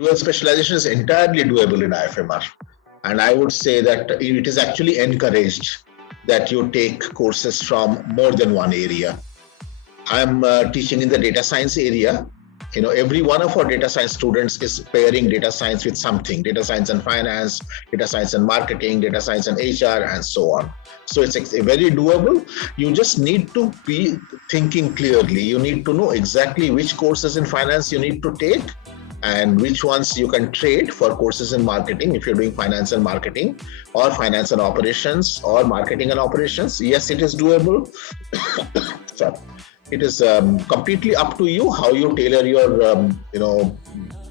Dual specialization is entirely doable in IFMR. And I would say that it is actually encouraged that you take courses from more than one area. I'm teaching in the data science area. Every one of our data science students is pairing data science with something, data science and finance, data science and marketing, data science and HR, and so on. So it's very doable. You just need to be thinking clearly. You need to know exactly which courses in finance you need to take and which ones you can trade for courses in marketing if you're doing finance and marketing, or finance and operations, or marketing and operations. Yes, it is doable. So it is completely up to you how you tailor your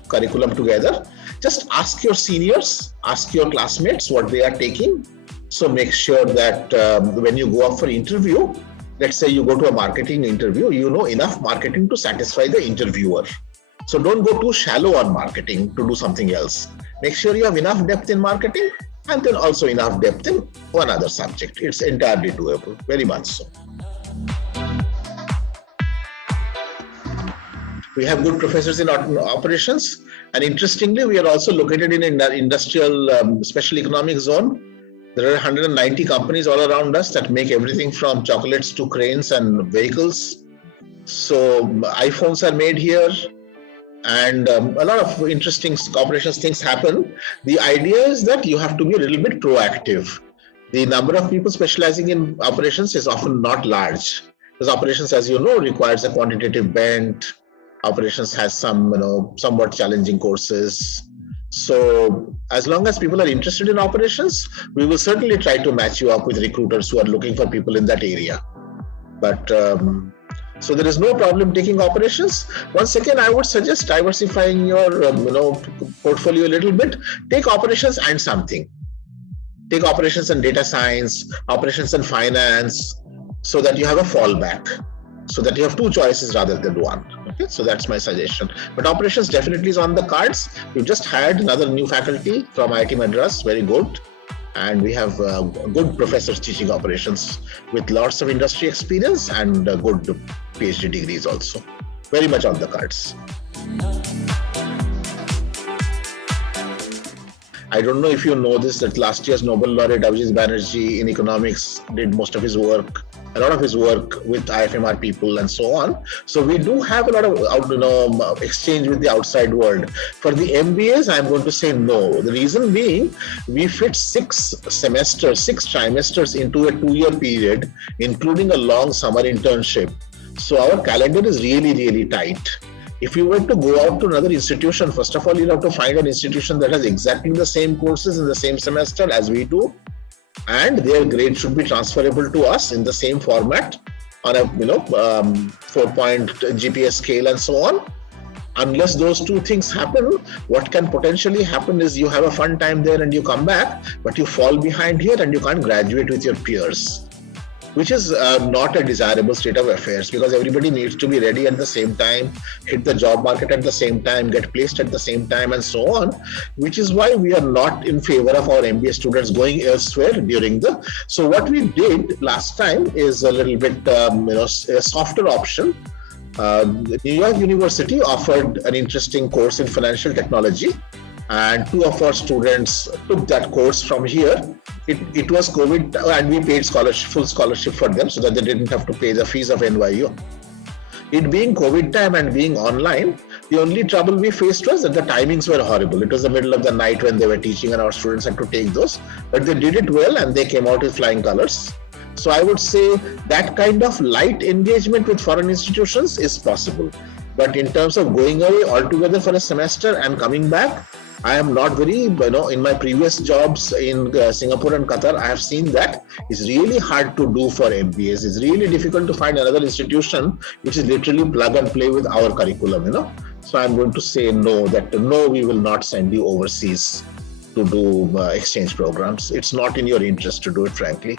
curriculum together. Just ask your seniors, ask your classmates what they are taking. So make sure that when you go up for interview, let's say you go to a marketing interview, you know enough marketing to satisfy the interviewer. So don't go too shallow on marketing to do something else. Make sure you have enough depth in marketing and then also enough depth in one other subject. It's entirely doable, very much so. We have good professors in operations, and interestingly, we are also located in an industrial special economic zone. There are 190 companies all around us that make everything from chocolates to cranes and vehicles. So iPhones are made here, and a lot of interesting operations things happen. The idea is that you have to be a little bit proactive. The number of people specializing in operations is often not large, because operations, as you know, requires a quantitative bent. Operations has some, somewhat challenging courses. So as long as people are interested in operations, we will certainly try to match you up with recruiters who are looking for people in that area. But so there is no problem taking operations. Once again, I would suggest diversifying your portfolio a little bit. Take operations and something. Take operations and data science, operations and finance, so that you have a fallback, so that you have two choices rather than one. Okay, so that's my suggestion. But operations definitely is on the cards. We've just hired another new faculty from IIT Madras, very good. And we have good professors teaching operations with lots of industry experience and good PhD degrees also. Very much on the cards. I don't know if you know this, that last year's Nobel laureate Abhijit Banerjee in economics did most of his work, a lot of his work with IFMR people and so on. So we do have a lot of exchange with the outside world. For the MBAs, I'm going to say no. The reason being, we fit 6 trimesters into a 2-year period, including a long summer internship. So our calendar is really, really tight. If you were to go out to another institution, first of all, you'll have to find an institution that has exactly the same courses in the same semester as we do, and their grade should be transferable to us in the same format on a 4-point GPA scale and so on. Unless those two things happen, what can potentially happen is you have a fun time there and you come back, but you fall behind here and you can't graduate with your peers, which is not a desirable state of affairs, because everybody needs to be ready at the same time, hit the job market at the same time, get placed at the same time, and so on, which is why we are not in favor of our MBA students going elsewhere during the... So what we did last time is a little bit, a softer option. New York University offered an interesting course in financial technology, and 2 of our students took that course from here. It was COVID, and we paid full scholarship for them so that they didn't have to pay the fees of NYU. It being COVID time and being online, the only trouble we faced was that the timings were horrible. It was the middle of the night when they were teaching and our students had to take those, but they did it well and they came out with flying colors. So I would say that kind of light engagement with foreign institutions is possible. But in terms of going away altogether for a semester and coming back, I am not very, in my previous jobs in Singapore and Qatar, I have seen that it's really hard to do for MBAs. It's really difficult to find another institution which is literally plug and play with our curriculum, So I'm going to say no, we will not send you overseas to do exchange programs. It's not in your interest to do it, frankly.